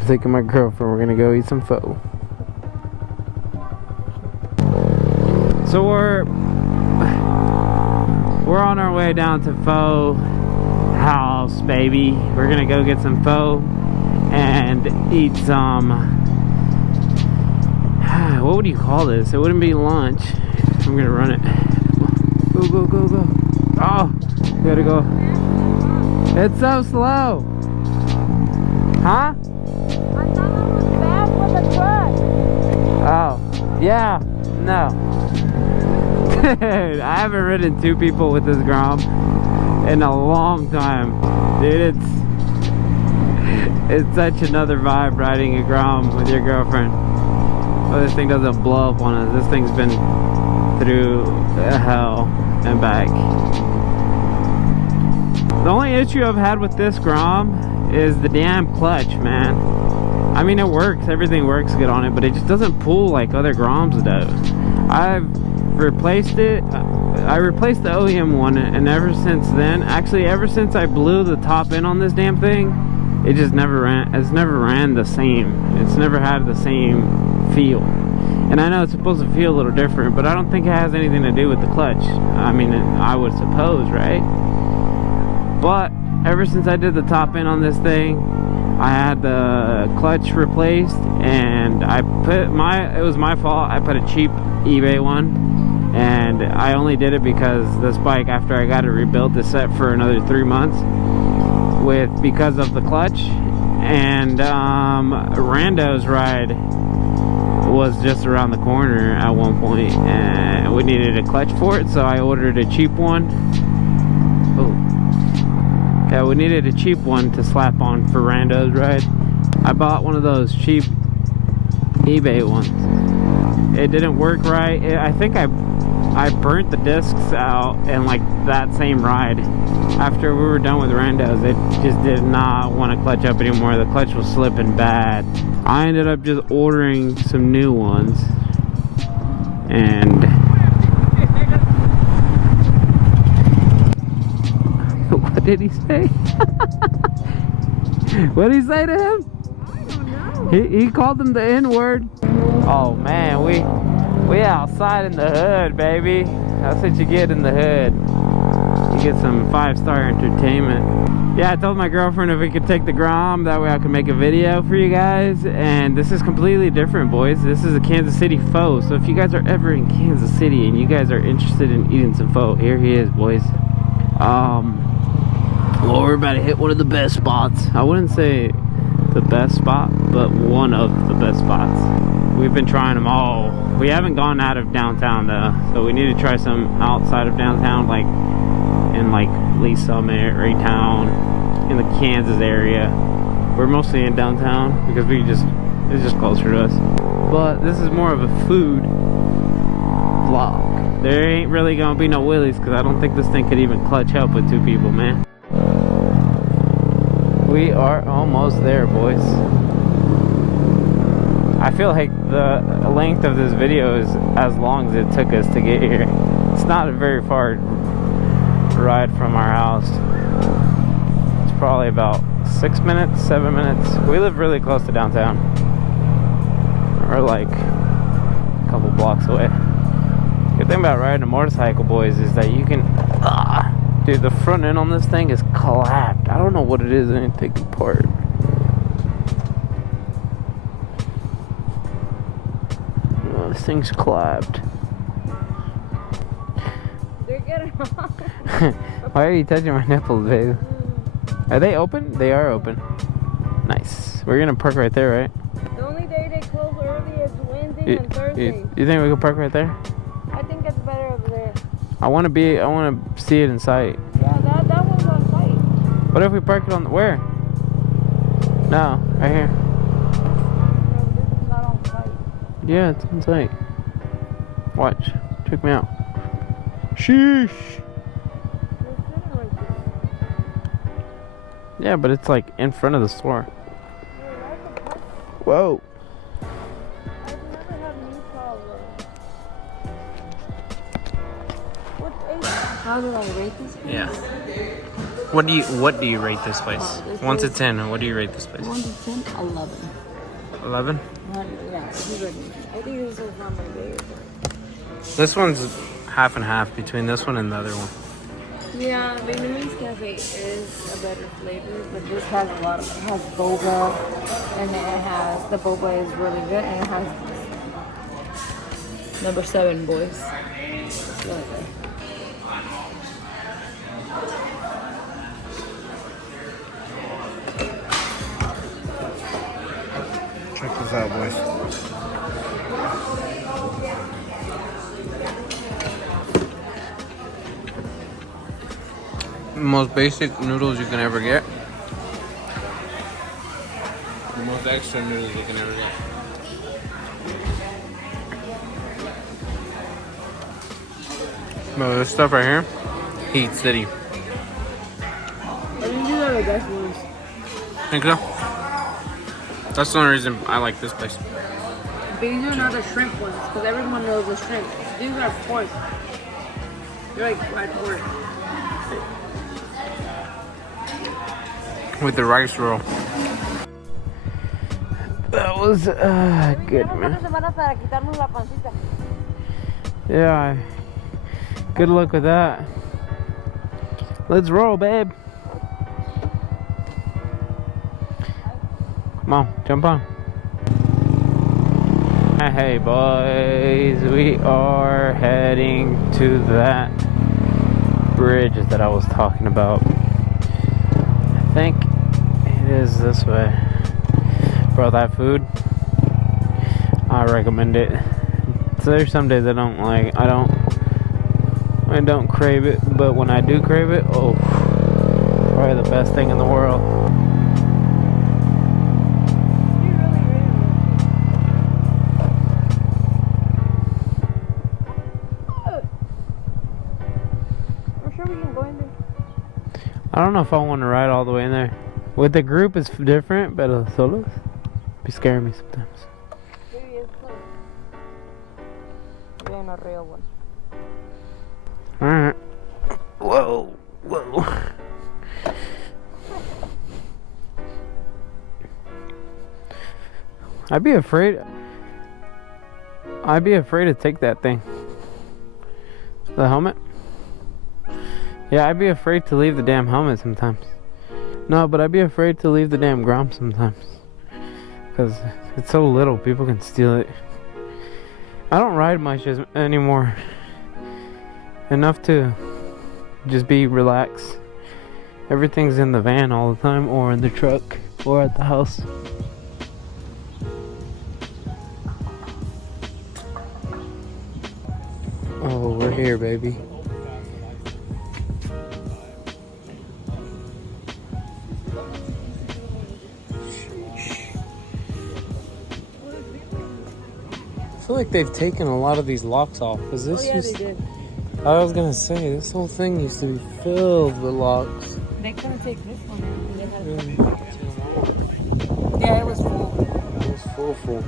I'm taking my girlfriend. We're gonna go eat some pho. So we're on our way down to Pho House, baby. We're gonna go get some pho and eat some, what would you call this? It wouldn't be lunch. I'm gonna run it. Go, go, go, go. Oh, gotta go. It's so slow. Huh? I thought it was bad for the truck. Oh, yeah, no. Dude, I haven't ridden two people with this grom in a long time. Dude, it's such another vibe riding a grom with your girlfriend. Oh, this thing doesn't blow up on us. This thing's been through hell and back. The only issue I've had with this grom is the damn clutch, man. I mean, it works, everything works good on it, but it just doesn't pull like other groms do. I've replaced it. I replaced the OEM one, and ever since then, actually ever since I blew the top end on this damn thing, it just never ran. It's never ran the same. It's never had the same feel. And I know it's supposed to feel a little different, but I don't think it has anything to do with the clutch. I mean, I would suppose, right? But ever since I did the top end on this thing, I had the clutch replaced, and I put it was my fault. I put a cheap eBay one, and I only did it because this bike, after I got it rebuilt, is set for another 3 months because of the clutch. And Rando's ride was just around the corner at one point, and we needed a clutch for it, so I ordered a cheap one. Yeah, we needed a cheap one to slap on for Rando's ride. I bought one of those cheap eBay ones. It didn't work right. I think I burnt the discs out in like that same ride. After we were done with Rando's, it just did not want to clutch up anymore. The clutch was slipping bad. I ended up just ordering some new ones. And what did he say? What did he say to him? I don't know. He called him the N-word. Oh man, we outside in the hood, baby. That's what you get in the hood. You get some 5-star entertainment. Yeah, I told my girlfriend if we could take the grom, that way I could make a video for you guys. And this is completely different, boys. This is a Kansas City pho. So if you guys are ever in Kansas City and you guys are interested in eating some pho, here he is, boys. Well, we're about to hit one of the best spots. I wouldn't say the best spot, but one of the best spots. We've been trying them all. We haven't gone out of downtown though, so we need to try some outside of downtown, like in like Lee Summit, Raytown, in the Kansas area. We're mostly in downtown because it's just closer to us. But this is more of a food vlog. There ain't really gonna be no wheelies because I don't think this thing could even clutch up with two people, man. We are almost there, boys. I feel like the length of this video is as long as it took us to get here. It's not a very far ride from our house. It's probably about 6 minutes, 7 minutes. We live really close to downtown. We're like a couple blocks away. Good thing about riding a motorcycle, boys, is that you can... dude, the front end on this thing is clapped. I don't know what it is. I didn't take it apart. Oh, this thing's clapped. They're getting off. Why are you touching my nipples, babe? Are they open? They are open. Nice. We're gonna park right there, right? The only day they close early is Wednesday and Thursday. You think we could park right there? I think it's better over there. I want to see it in sight. Yeah, that one's on site. What if we park it on the, where? No, right here. No, this is not on site. Yeah, it's on site. Watch. Check me out. Sheesh. We're sitting right there. Yeah, but it's like in front of the store. Yeah, that's a park. Whoa. I've never had new problems. What's 8? How do I rate this place? Yeah. What do you rate this place? 1 to 10. What do you rate this place? 1 to 10, 11. 11. Yeah, this is good. I think this is not my favorite. This one's half and half between this one and the other one. Yeah, Vietnamese cafe is a better flavor, but this has a lot of, it has boba, and it has, the boba is really good, and it has number 7, boys. It's really good. Check this out, boys. Most basic noodles you can ever get. The most extra noodles you can ever get. No, this stuff right here, Heat City. I think these are the best ones. Think so? That's the only reason I like this place. These are not the shrimp ones, because everyone knows the shrimp. These are pork. They're like fried pork. With the rice roll. That was good, man. Yeah, good luck with that. Let's roll, babe. Come on, jump on. Hey, boys, we are heading to that bridge that I was talking about. I think it is this way. Bro, that food, I recommend it. So there's some days I don't crave it, but when I do crave it, oh, probably the best thing in the world. I don't know if I want to ride all the way in there. With the group, it's different, but solos be scaring me sometimes. Maybe it's close. Yeah, a real one. Alright. Whoa, whoa. I'd be afraid to take that thing. The helmet? Yeah, I'd be afraid to leave the damn helmet sometimes. No, but I'd be afraid to leave the damn grom sometimes. Because it's so little, people can steal it. I don't ride much anymore. Enough to just be relaxed. Everything's in the van all the time, or in the truck, or at the house. Oh, we're here, baby. I feel like they've taken a lot of these locks off. Is this They did. I was gonna say, this whole thing used to be filled with locks. They couldn't take this one out. They had Really? Yeah, it was full. It was full.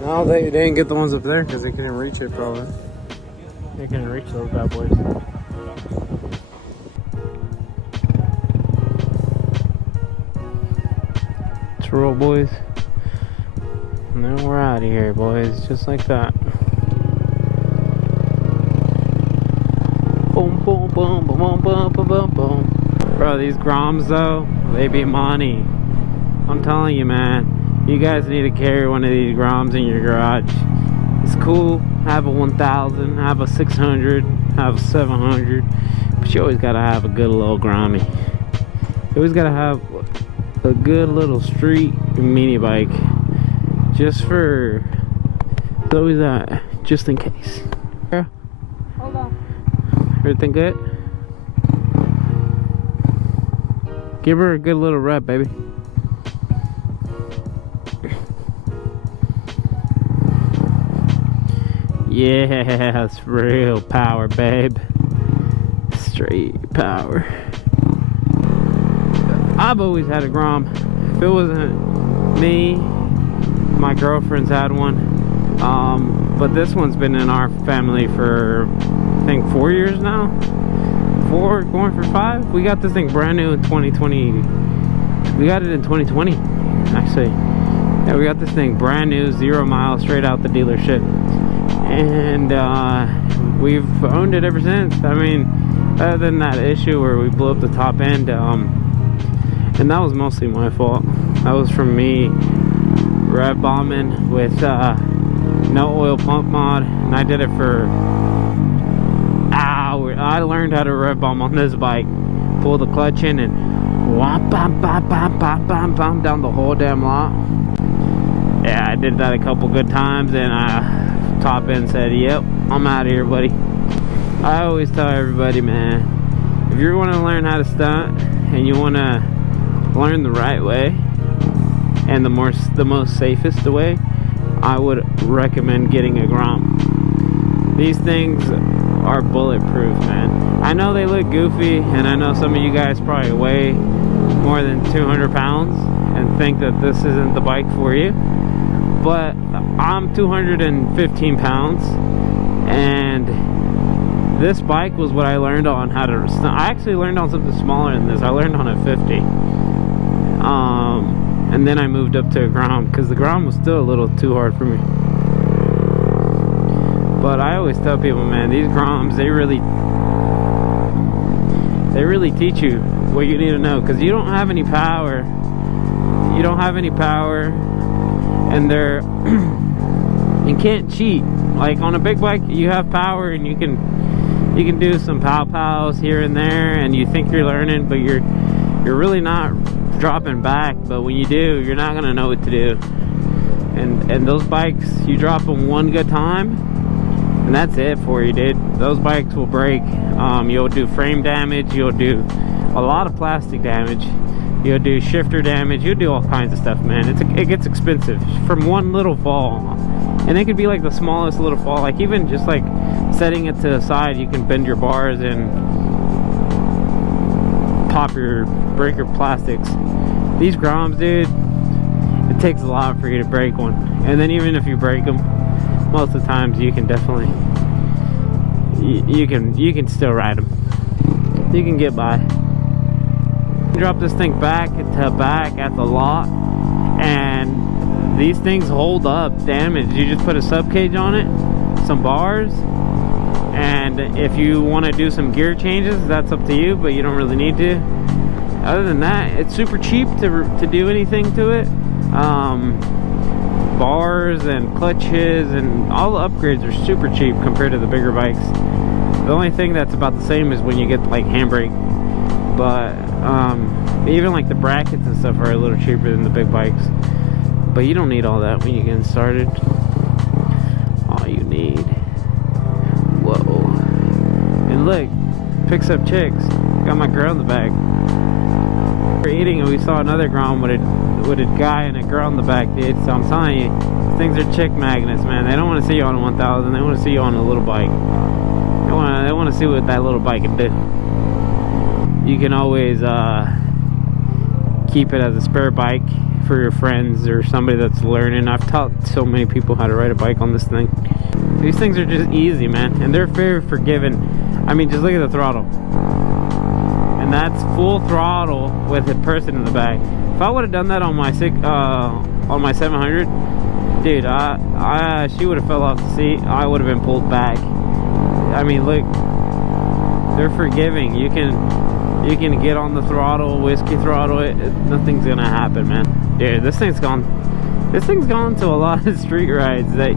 No, they didn't get the ones up there because they couldn't reach it, probably. They couldn't reach those bad boys. Let's roll, boys. And then we're out of here, boys. Just like that. Boom, boom, boom, boom, boom, boom, boom, boom, boom. Bro, these groms, though, they be money. I'm telling you, man. You guys need to carry one of these groms in your garage. It's cool. Have a 1000, have a 600, have a 700. But you always gotta have a good little grommy. You always gotta have a good little street mini bike. Just for... It's always that. Just in case. Yeah. Hold on. Everything good? Give her a good little rep, baby. Yeah, that's real power, babe. Straight power. I've always had a grom. If it wasn't me, my girlfriend's had one. But this one's been in our family for, I think, 4 years now. 4, going for 5. We got this thing brand new in 2020. We got it in 2020, actually. Yeah, we got this thing brand new, 0 miles, straight out the dealership. And we've owned it ever since. I mean, other than that issue where we blew up the top end, and that was mostly my fault. That was from me rev bombing with no oil pump mod, and I did it for hours. I learned how to rev bomb on this bike. Pull the clutch in and whop, bam, bam, bam, bam, bam, bam, down the whole damn lot. Yeah, I did that a couple good times, and top end said, yep, I'm out of here, buddy. I always tell everybody, man, if you want to learn how to stunt and you want to learn the right way and the most safest way, I would recommend getting a grom. These things are bulletproof, man. I know they look goofy, and I know some of you guys probably weigh more than 200 pounds and think that this isn't the bike for you, but I'm 215 pounds, and this bike was what I learned on how to stunt. I actually learned on something smaller than this. I learned on a 50, and then I moved up to a grom because the grom was still a little too hard for me. But I always tell people, man, these groms, they really teach you what you need to know, because you don't have any power. You don't have any power, and you can't cheat. Like on a big bike, you have power, and you can do some pow-pows here and there, and you think you're learning, but you're really not dropping back. But when you do, you're not gonna know what to do. And those bikes, you drop them one good time, and that's it for you, dude. Those bikes will break. You'll do frame damage, you'll do a lot of plastic damage, you'll do shifter damage, you'll do all kinds of stuff, man. It gets expensive from one little fall. And it could be like the smallest little fall, like even just like setting it to the side, you can bend your bars and pop your breaker plastics. These groms, dude, it takes a lot for you to break one. And then even if you break them, most of the times you can definitely, you can still ride them. You can get by. Drop this thing back to back at the lot, and these things hold up damage. You just put a sub cage on it, some bars, and if you want to do some gear changes, that's up to you, but you don't really need to. Other than that, it's super cheap to do anything to it. Bars and clutches and all the upgrades are super cheap compared to the bigger bikes. The only thing that's about the same is when you get like handbrake, but even like the brackets and stuff are a little cheaper than the big bikes. But you don't need all that when you're getting started. All you need, whoa, and look, picks up chicks. Got my girl in the back. We're eating and we saw another grom with a guy and a girl in the back, dude. So I'm telling you, these things are chick magnets, man. They don't want to see you on a 1000. They want to see you on a little bike. They want to see what that little bike can do. You can always keep it as a spare bike for your friends or somebody that's learning. I've taught so many people how to ride a bike on this thing. These things are just easy, man, and they're very forgiving. I mean, just look at the throttle, and that's full throttle with a person in the back. If I would have done that on my 700, dude, she would have fell off the seat. I would have been pulled back. I mean, look, they're forgiving. You can get on the throttle, whiskey throttle it. Nothing's gonna happen, man. Dude, this thing's gone to a lot of street rides that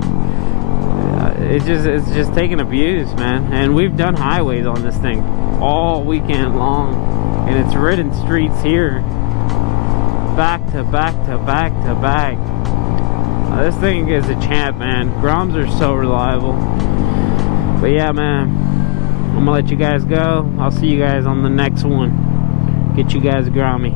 it's just taking abuse, man. And we've done highways on this thing all weekend long, and it's ridden streets here back to back to back to back. This thing is a champ, man. Groms are so reliable. But yeah, man, I'm gonna let you guys go. I'll see you guys on the next one. Get you guys a Grommy.